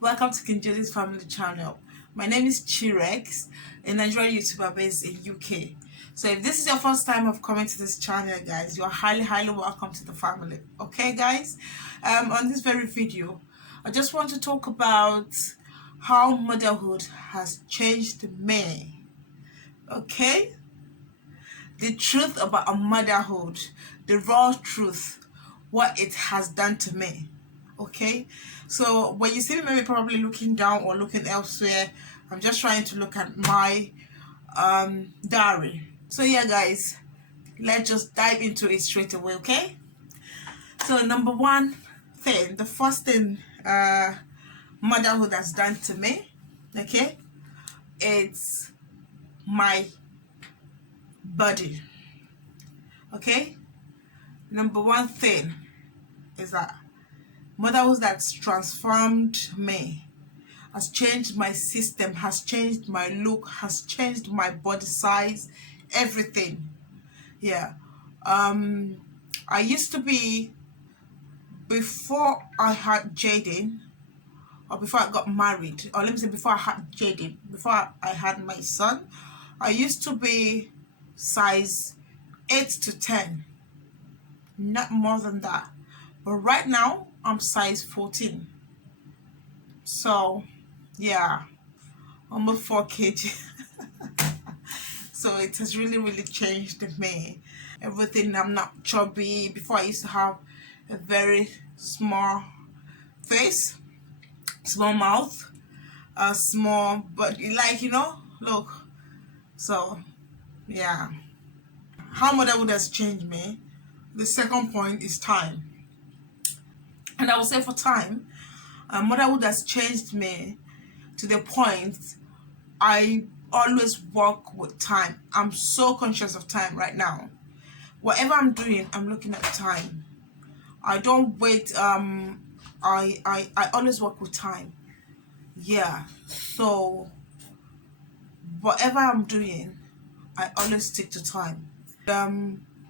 Welcome to King Josie's Family Channel. My name is Chirex, a Nigerian YouTuber based in UK. So if this is your first time of coming to this channel, guys, you are highly welcome to the family. Okay, guys? On this very video, I just want to talk about how motherhood has changed me. Okay? The truth about a motherhood, the raw truth, what it has done to me. Okay, so when you see me maybe probably looking down or looking elsewhere, I'm just trying to look at my diary. So yeah, guys, let's just dive into it straight away. Okay, so number one thing, the first thing motherhood has done to me, okay, it's my body. Okay, number one thing is that motherhood that's transformed me, has changed my system, has changed my look, has changed my body size, everything. Yeah. I used to be, before I had Jaden, or before I got married, or let me say before I had Jaden, before I had my son, I used to be size 8 to 10, not more than that. But right now, I'm size 14. So, yeah, almost 4 kg. So it has really changed me. Everything, I'm not chubby. Before I used to have a very small face, small mouth, a small, but like, look. So yeah, how motherhood has changed me. The second point is time. And I will say for time, motherhood has changed me to the point I always work with time. I'm so conscious of time right now. Whatever I'm doing, I'm looking at time. I don't wait. I always work with time. Yeah. So whatever I'm doing, I always stick to time.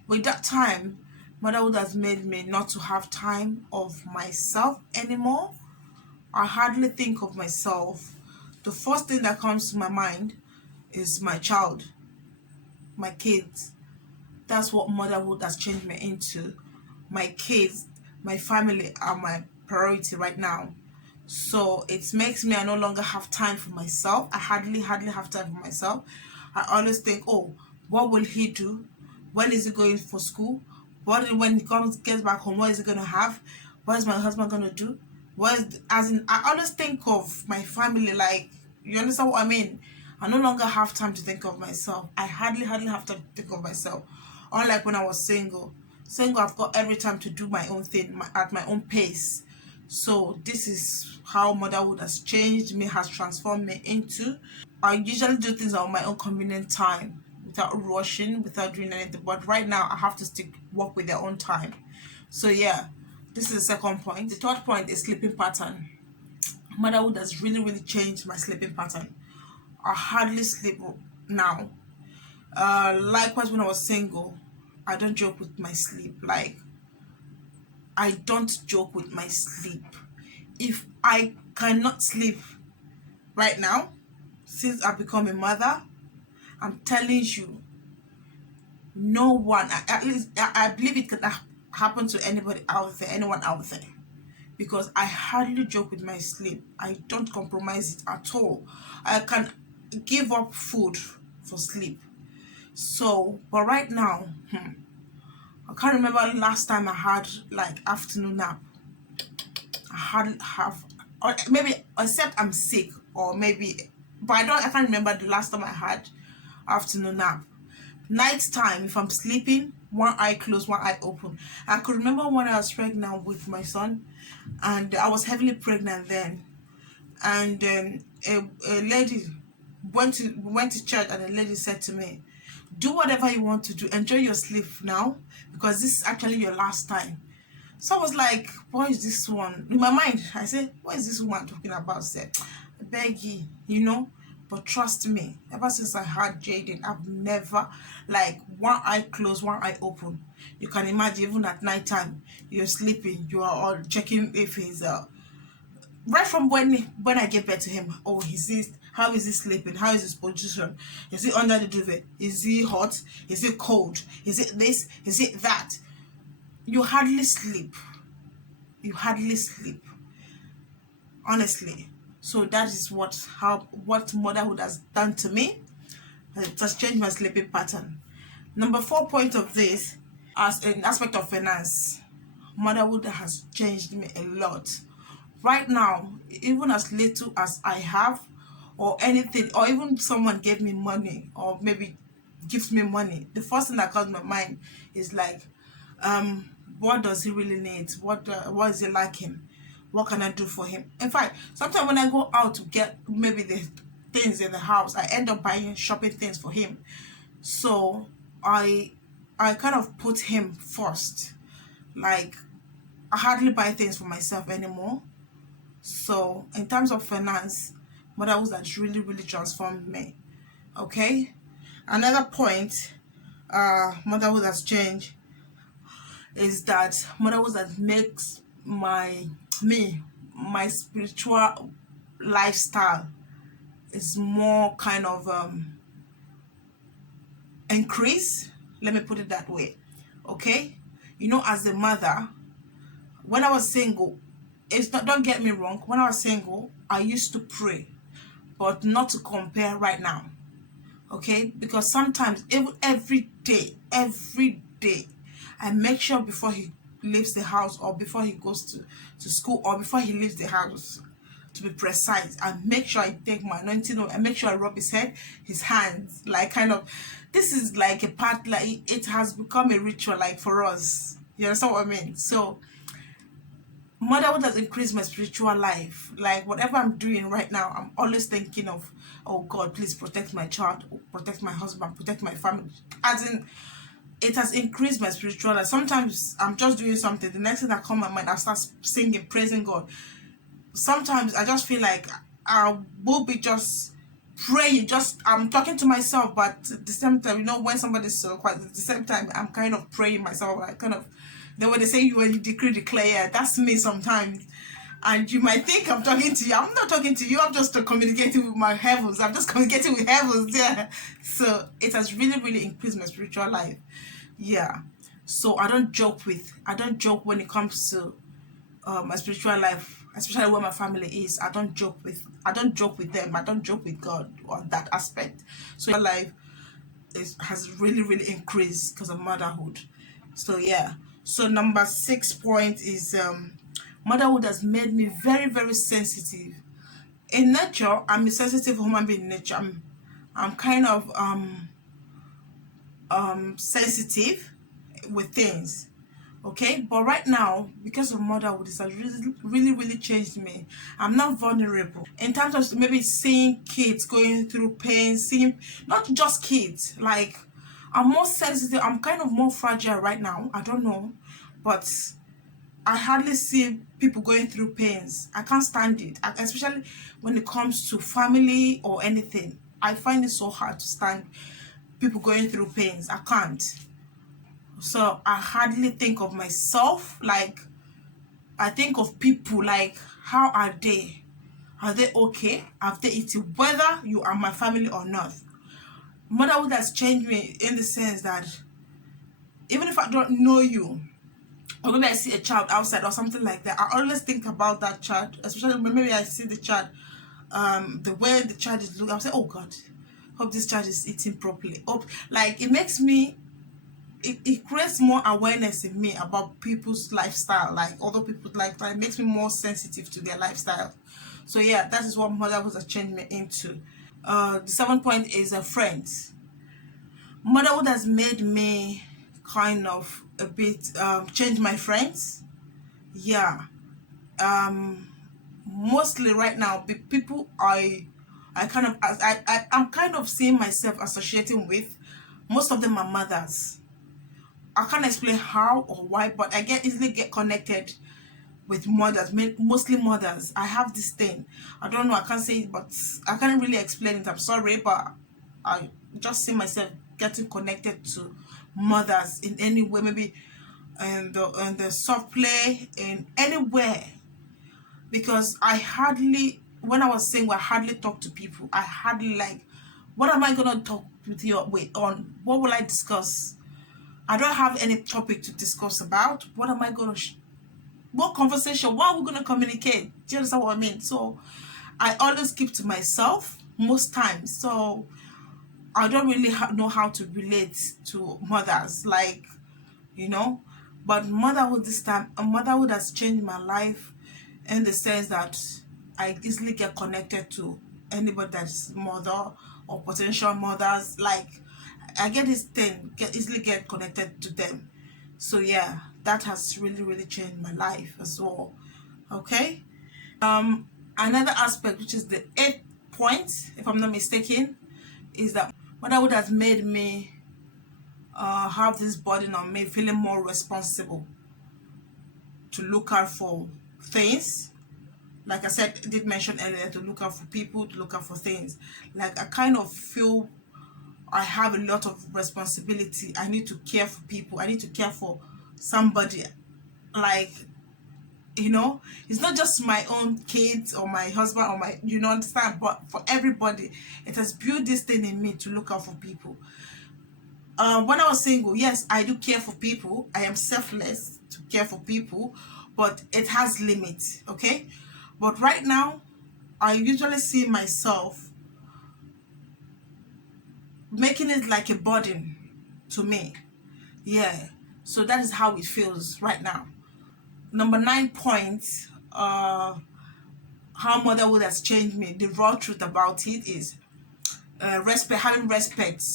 With that time, motherhood has made me not to have time of myself anymore. I hardly think of myself. The first thing that comes to my mind is my child, my kids. That's what motherhood has changed me into. My kids, my family are my priority right now. So it makes me, I no longer have time for myself. I hardly have time for myself. I always think, oh, what will he do? When is he going for school? When he gets back home, what is he gonna have? What is my husband gonna do? I always think of my family. Like, you understand what I mean? I no longer have time to think of myself. I hardly have time to think of myself. Unlike when I was single. I've got every time to do my own thing at my own pace. So this is how motherhood has changed me, has transformed me into. I usually do things on my own convenient time, without rushing, without doing anything. But right now, I have to work with their own time. So yeah, this is the second point. The third point is sleeping pattern. Motherhood has really changed my sleeping pattern. I hardly sleep now. Likewise, when I was single, I don't joke with my sleep. Like, I don't joke with my sleep. If I cannot sleep right now, since I've become a mother, I'm telling you, no one, at least I believe it could happen to anybody out there, anyone out there. Because I hardly joke with my sleep. I don't compromise it at all. I can give up food for sleep. So, but right now, I can't remember last time I had like afternoon nap. I hadn't have, or maybe except I'm sick, or maybe, but I can't remember the last time I had afternoon nap. Night time, if I'm sleeping, one eye closed, one eye open. I could remember when I was pregnant with my son, and I was heavily pregnant then, and a lady went to church, and a lady said to me, do whatever you want to do, enjoy your sleep now, because this is actually your last time. So I was like, what is this one? In my mind, I said, what is this woman talking about? Said, I beg you. But trust me, ever since I had Jaden, I've never, like, one eye closed, one eye open. You can imagine, even at night time, you're sleeping, you are all checking if he's right from when I gave birth to him. Oh, how is he sleeping? How is his position? Is he under the duvet? Is he hot? Is it cold? Is it this? Is it that? You hardly sleep. You hardly sleep, honestly. So that is what motherhood has done to me. It has changed my sleeping pattern. Number 4 point of this, as an aspect of finance, motherhood has changed me a lot. Right now, even as little as I have, or anything, or even someone gave me money, or maybe gives me money, the first thing that comes to my mind is like, what does he really need? What is he lacking? What can I do for him? In fact, sometimes when I go out to get maybe the things in the house, I end up buying shopping things for him. So I I kind of put him first. Like, I hardly buy things for myself anymore. So in terms of finance, motherhood has really, really transformed me. Okay. Another point, motherhood has changed is that motherhood that makes my spiritual lifestyle is more kind of increase. Let me put it that way. Okay. As a mother, when I was single, it's not, don't get me wrong, when I was single, I used to pray, but not to compare right now. Okay, because sometimes even every day I make sure before he leaves the house, or before he goes to school, or before he leaves the house, to be precise, I make sure I take my anointing oil, I make sure I rub his head, his hands, like, kind of, this is like a part, like it has become a ritual, like, for us. You understand what I mean? So motherhood has increased my spiritual life. Like, whatever I'm doing right now, I'm always thinking of, oh God, please protect my child, protect my husband, protect my family. As in, it has increased my spiritual life. Sometimes I'm just doing something, the next thing that comes to my mind, I start singing, praising God. Sometimes I just feel like I will be just praying, just I'm talking to myself, but at the same time, when somebody's so quiet, at the same time I'm kind of praying myself. I kind of, the way they say, when you decree, declare, yeah, that's me sometimes. And you might think I'm talking to you. I'm not talking to you. I'm just communicating with my heavens. I'm just communicating with heavens. Yeah. So it has really, really increased my spiritual life. Yeah. So I don't joke when it comes to my spiritual life, especially where my family is. I don't joke with them. I don't joke with God on that aspect. So your life has really, really increased because of motherhood. So yeah. So number 6 point is motherhood has made me very, very sensitive. In nature, I'm a sensitive human being in nature. I'm kind of sensitive with things. Okay, but right now, because of motherhood, this has really, really, really changed me. I'm not vulnerable in terms of maybe seeing kids going through pain, seeing not just kids, like, I'm more sensitive, I'm kind of more fragile right now. I don't know, but I hardly see people going through pains. I can't stand it, especially when it comes to family or anything. I find it so hard to stand people going through pains. I can't. So I hardly think of myself. Like, I think of people, like, how are they? Are they okay? Have they eaten? Whether you are my family or not. Motherhood has changed me in the sense that even if I don't know you, or maybe I see a child outside or something like that, I always think about that child, especially when maybe I see the child, the way the child is looking, I'll say, oh God, hope this child is eating properly. Hope, like, it makes me, it creates more awareness in me about people's lifestyle, like other people's lifestyle. It makes me more sensitive to their lifestyle. So yeah, that is what motherhood has changed me into. The 7 point is friends. Motherhood has made me kind of a bit change my friends. Yeah. Mostly right now, the people I kind of I'm kind of seeing myself associating with, most of them are mothers. I can't explain how or why, but I get easily get connected with mothers, mostly mothers. I have this thing. I don't know, I can't say it, but I can't really explain it. I'm sorry, but I just see myself getting connected to mothers in any way, maybe and the soft play in anywhere. because when I was single, I hardly talk to people. I hardly like, what am I gonna talk with you with on? What will I discuss? I don't have any topic to discuss about. What am I gonna? What conversation? What are we gonna communicate? Do you understand what I mean? So I always keep to myself most times. So I don't really know how to relate to mothers, like, you know. But motherhood this time, motherhood has changed my life in the sense that I easily get connected to anybody that's mother or potential mothers. Like, I get this thing, easily get connected to them. So yeah, that has really changed my life as well. Okay. Another aspect, which is the 8th point, if I'm not mistaken, is that motherhood has made me have this burden on me, feeling more responsible to look out for things. Like I said, I did mention earlier, to look out for people, to look out for things. Like, I kind of feel I have a lot of responsibility. I need to care for people. I need to care for somebody. Like, it's not just my own kids or my husband or my, understand, but for everybody. It has built this thing in me to look out for people. When I was single, yes, I do care for people. I am selfless to care for people, but it has limits, okay? But right now, I usually see myself making it like a burden to me. Yeah. So that is how it feels right now. Number 9 point, how motherhood has changed me. The raw truth about it is having respect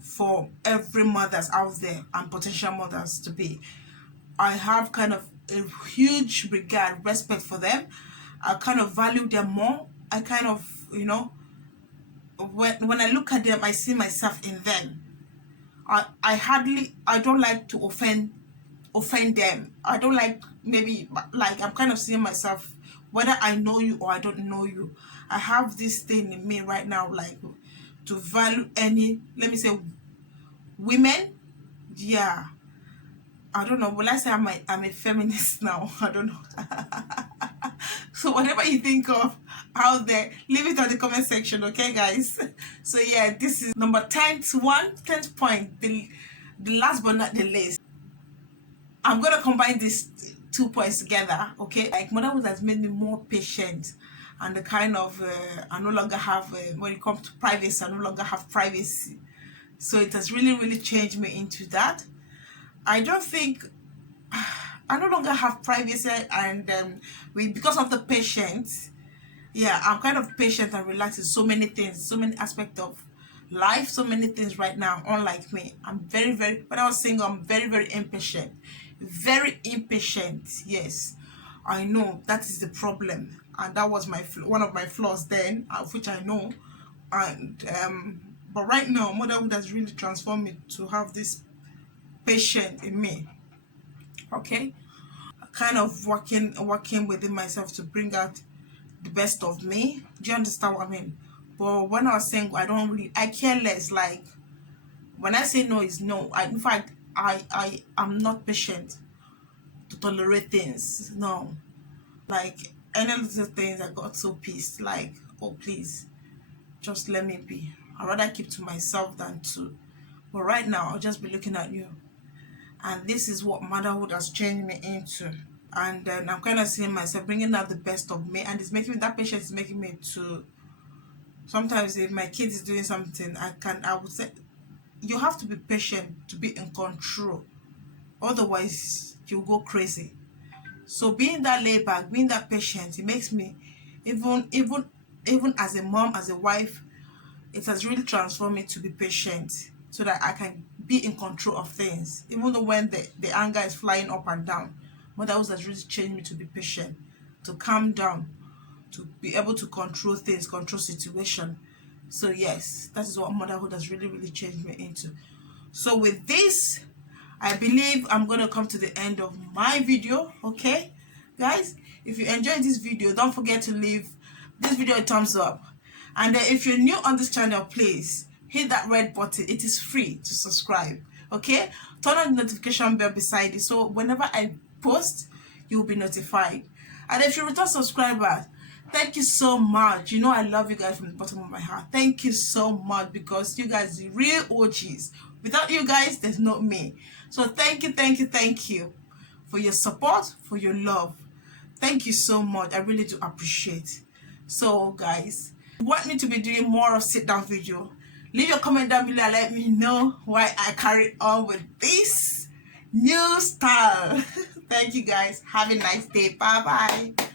for every mothers out there and potential mothers to be. I have kind of a huge regard, respect for them. I kind of value them more. I kind of, when I look at them, I see myself in them. I don't like to offend them. I don't like, maybe, like, I'm kind of seeing myself, whether I know you or I don't know you. I have this thing in me right now, like, to value any, let me say, women. Yeah, I don't know. Will I say I'm a feminist now? I don't know. So whatever you think of out there, leave it on the comment section, okay, guys? So yeah, this is number 10th point, the last but not the least. I'm gonna combine these 2 points together, okay? Like, motherhood has made me more patient, and the kind of I no longer have when it comes to privacy, I no longer have privacy. So it has really changed me into that. I don't think I no longer have privacy, and because of the patience, yeah, I'm kind of patient and relaxed in so many things, so many aspects of life, so many things right now. Unlike me, I'm very, when I was single, I'm very impatient, very impatient. Yes, I know that is the problem, and that was one of my flaws then, of which I know. And but right now, motherhood has really transformed me to have this patience in me. Okay, kind of working within myself to bring out the best of me. Do you understand what I mean? But when I was saying, I care less. Like, when I say no is no. In fact, I'm not patient to tolerate things. No, like, any little things, I got so pissed. Like, oh please, just let me be. I'd rather keep to myself than to. But right now, I'll just be looking at you, and this is what motherhood has changed me into. And then I'm kind of seeing myself bringing out the best of me, and it's making me, that patience is making me to, sometimes if my kid is doing something, I would say, you have to be patient to be in control, otherwise you'll go crazy. So being that laid back, being that patient, it makes me, even as a mom, as a wife, it has really transformed me to be patient, so that I can be in control of things, even though when the anger is flying up and down. Motherhood has really changed me to be patient, to calm down, to be able to control things, control situation. So yes, that is what motherhood has really changed me into. So with this, I believe I'm going to come to the end of my video. Okay, guys, if you enjoyed this video, don't forget to leave this video a thumbs up. And if you're new on this channel, please hit that red button. It is free to subscribe. Okay, turn on the notification bell beside it, so whenever I post, you'll be notified. And if you're return subscribers, thank you so much. You know I love you guys from the bottom of my heart. Thank you so much, because you guys are the real OGs. Without you guys, there's not me. So thank you, thank you, thank you for your support, for your love. Thank you so much. I really do appreciate. So guys, want me to be doing more of sit down video? Leave your comment down below and let me know why I carry on with this new style. Thank you guys. Have a nice day. Bye bye.